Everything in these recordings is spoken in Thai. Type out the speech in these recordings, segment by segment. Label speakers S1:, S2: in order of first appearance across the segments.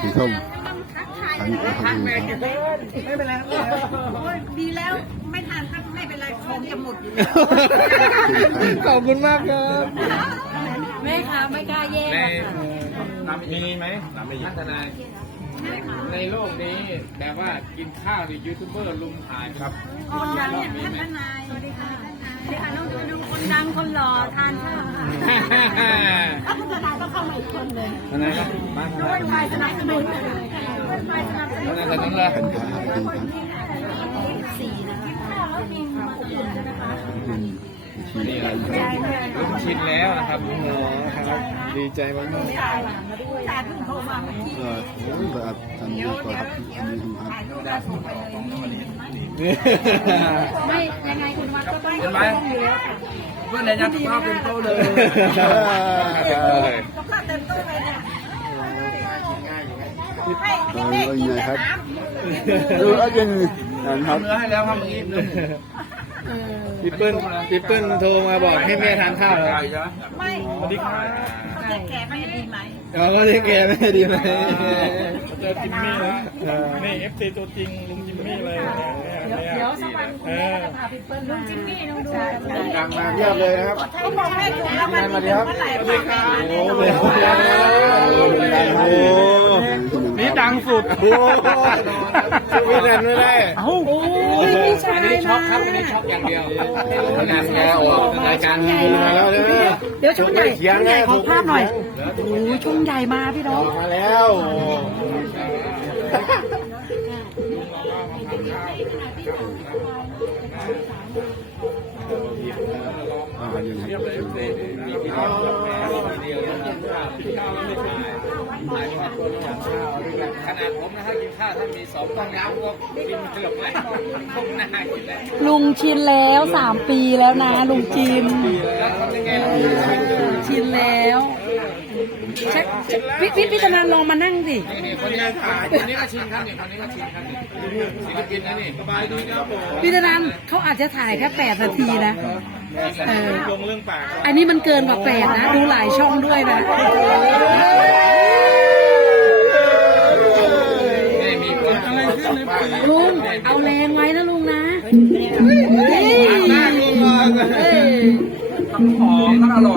S1: คุณชมอันนี้ครับ
S2: ไม่เป็นไรดีแล้วไม่ทานก็ไม่เป็นไรของจะหมดอยู่แล้ว
S3: ขอบคุณมากครับ
S2: แม่ค่ะไม่กล้าแย่ค่ะ
S3: มีไหมท่านทนายในโลกนี้แต่ว่ากินข้าวในยูทูบเบอร์ลุมถ่ายครับ
S2: คนดังเนี่ยท่านทนายสวัสดีค่ะสวัสดีค่ะน้องดูคนดังคนหล่อทานข้าวค่ะถ้าคุณทนายก็เข้ามาอีกคนเลย
S3: ทนายครับมา
S2: ด้วยฝ่ายสนับสนุนด้วยฝ่ายสนับสนุน
S3: ทนายนั้นเลย
S2: สี่นะคะแล้วมีมาอุดหนุนใช่ไหมคะ
S3: นี่แหละชินแล้วนะครับโอ้โหครับดีใจมาก
S2: แต่เพิ่งโทรมาเมื่อกี้
S1: แบบทำดีกว่าครับอันนี้ครับ
S2: ถ่ายรูปได้ส่งไปเลยไม่ยังไงคุณวัดก็ต้องอยู่แล้วค่ะ
S3: เพื่อนในยักษ์ภาพเป็นโตเลย
S2: ก็ข้าเต็มตู้เลยเนี่ยให้
S1: เรา
S2: แม่
S1: ก็
S2: กิน
S1: ยังไง
S2: แต่
S1: ครับ
S2: น้ำ
S1: ดูแล้วยังนะครับ
S3: เนื้อให้แล้วครับเมื่อกี้นึง
S4: พี่เปิ้ลโทรมาบอกให้แม่ทานข้าวแล้ว
S2: ไม่สวัสดีค่ะเขาจะแก่ไม่ดีไหม
S4: เราก็ได้แกไม่ดีไหม
S5: เจอจิมมี่นะนี่เอฟซีตัวจริงลุงจิมมี่เลย
S2: เดี๋ยวสักวันคุณแม่จะพาพี่เปิ้ลลุงจิมมี่น้องดู
S4: ดังมาเยี่ยมเลยนะครับ
S2: เขาบอกแม่ถูกแล้วมันเมื่อไหร่สวัสดีค่ะ
S4: โอ้โห
S5: นี่ดังสุด
S4: ไม่ทันไม่ได้
S2: โอ้ยพี่ชาย
S3: อันนี้ช็อกครับอันนี้ช็อกอย่างเดียวงานแล้วรายการ
S4: มาแล้วเด้อ
S2: เดี๋ยวช่วงใหญ่ขอภาพหน่อยโอ้ยช่วงใหญ่มาพี่น้อง
S4: มาแล้ว
S1: ยังไงครับ
S3: ขนาดผมนะฮะกินข้าวถ้ามีสองต้องน้ำพวกกินเกือบเลยพวกหน้ากินแล้ว
S2: ลุงชินแล้ว3 ปีแล้วนะลุงจิมชินแล้วเช็คพี่ธนานลองมานั่งสิ
S3: นี่คนนี้ถ่ายคนนี้ก็ชินครับนี่คนนี้ก็ชินครับนี่ศิลปินนะนี่สบายดีครับผม
S2: พี่ธนานเขาอาจจะถ่ายแค่8 นาทีนะ
S5: ลงเรื่องปาก
S2: อันนี้มันเกินกว่า8นะดูหลายช่องด้วยนะ
S3: นี่มีคนอะไรขึ้นในปี
S2: ลุงเอาแรงไว้นะลุงนะเฮ้ย
S3: หอมมันอร่อย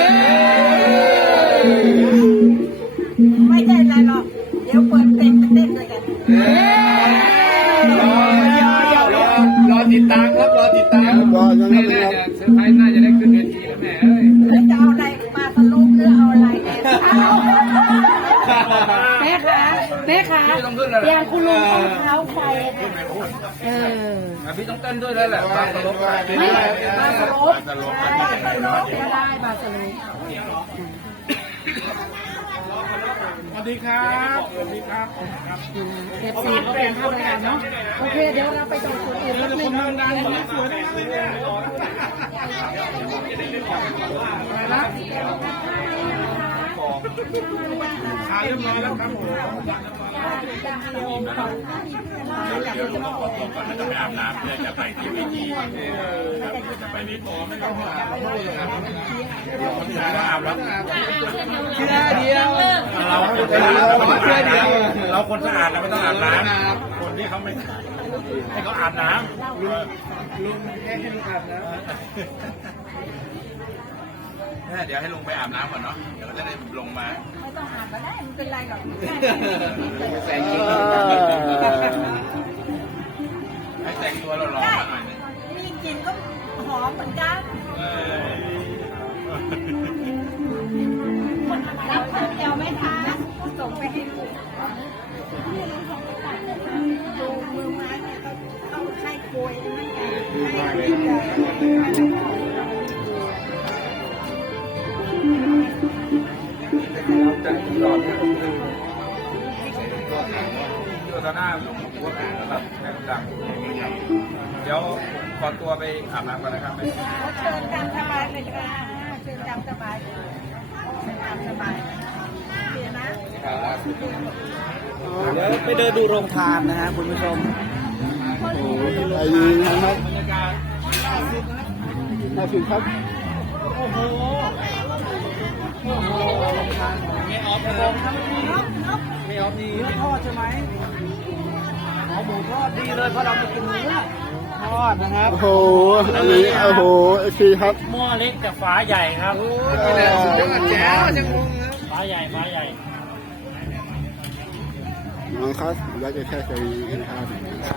S2: ไม่ใช่อะไรหรอกเดี๋ยวเปิดเพลงไปเต้นด้วยกัน
S3: รอติดตามครับรอติดตาม
S1: ก็ยัง
S3: แม่
S1: ไง
S3: น่า
S1: ค
S3: จะ
S1: รับ
S3: เซอร์ไพรส์น่าจะได้ขึ้นเวทีแล้วแม่เอ้ย
S2: จะเอาอะไรมาสรุปหรือเอาอะไรแม่คะอย่างคุณลุงเอาเท้าไฟ
S3: พี่ต้องเต้นด้วยแล้วแหละบาสลบ
S2: ไม่บาสลบก็ได้บาสลบ
S5: สวัสดีครับสวัสดีครับ
S2: เอฟซีก็เป็นภาพงานเนาะโอเคเดี๋ยวเราไปต่อจุดอื่นนิดนึง
S5: ดังสวยมากเลยเนี่ย
S2: นะ
S5: ขายเรียบร้อยแล้วครับผมจะไปมีต่อไม่ต้องหาอาบแล้ว
S4: เชื่อเดียว
S5: เราคนสะอาดเราไม่ต้องอาบน้ำคนที่เขาไม่ให้เขาอาบน้ำ
S4: ลุงแค่ให้ลุงอาบน้
S5: เดี๋ยวให้ลงไปอาบน้ำก่อนเนาะเดี๋ยวจะได้ลงมา
S2: ไม่ต้องหาก็ได้ไม่เป็นไรหรอก
S4: ำแสงจริง
S5: ให้แต่งตัวหล่อๆมาหน่อยนึง
S2: มีกลิ่นก็หอมเหมือนกันรับคนเดียวไหมคะส่งไปให้ลูกดูมือไม้เนี่ยต้องใช้โกยนั่นไง
S5: ตัวตาหน้าหลวงพ่อแล้วดังเดี๋ยวขอตัวไปอาบน้ำก่อนนะครับ
S2: เชิญตามสบายเลยค่ะเชิญตามสบายเชิญตามสบายเดี๋ยวนะ
S4: เดี๋ยวไปเดินดูโรงทานนะฮะคุณผู้ชม
S1: ไอ้นี่นะครับมาถึงครับ
S4: ไม่ออฟครับไม่ออมีเนื้อทอดใช่ไหมเอาหมูทอดดีเลยเพราะเราไม่กินเนื้อทอดนะครับ
S1: โอ้โหอันนี้โอ้โหไอซีครับ
S6: หม้อเล็กกับฝาใหญ่ครับ
S4: โอ้ยนี่แหละสุดยอดแจ๋วจังงงครับ
S6: ฝาใหญ่ฝาใหญ่
S1: น้องครับอยากจะแค่ใจนะครับ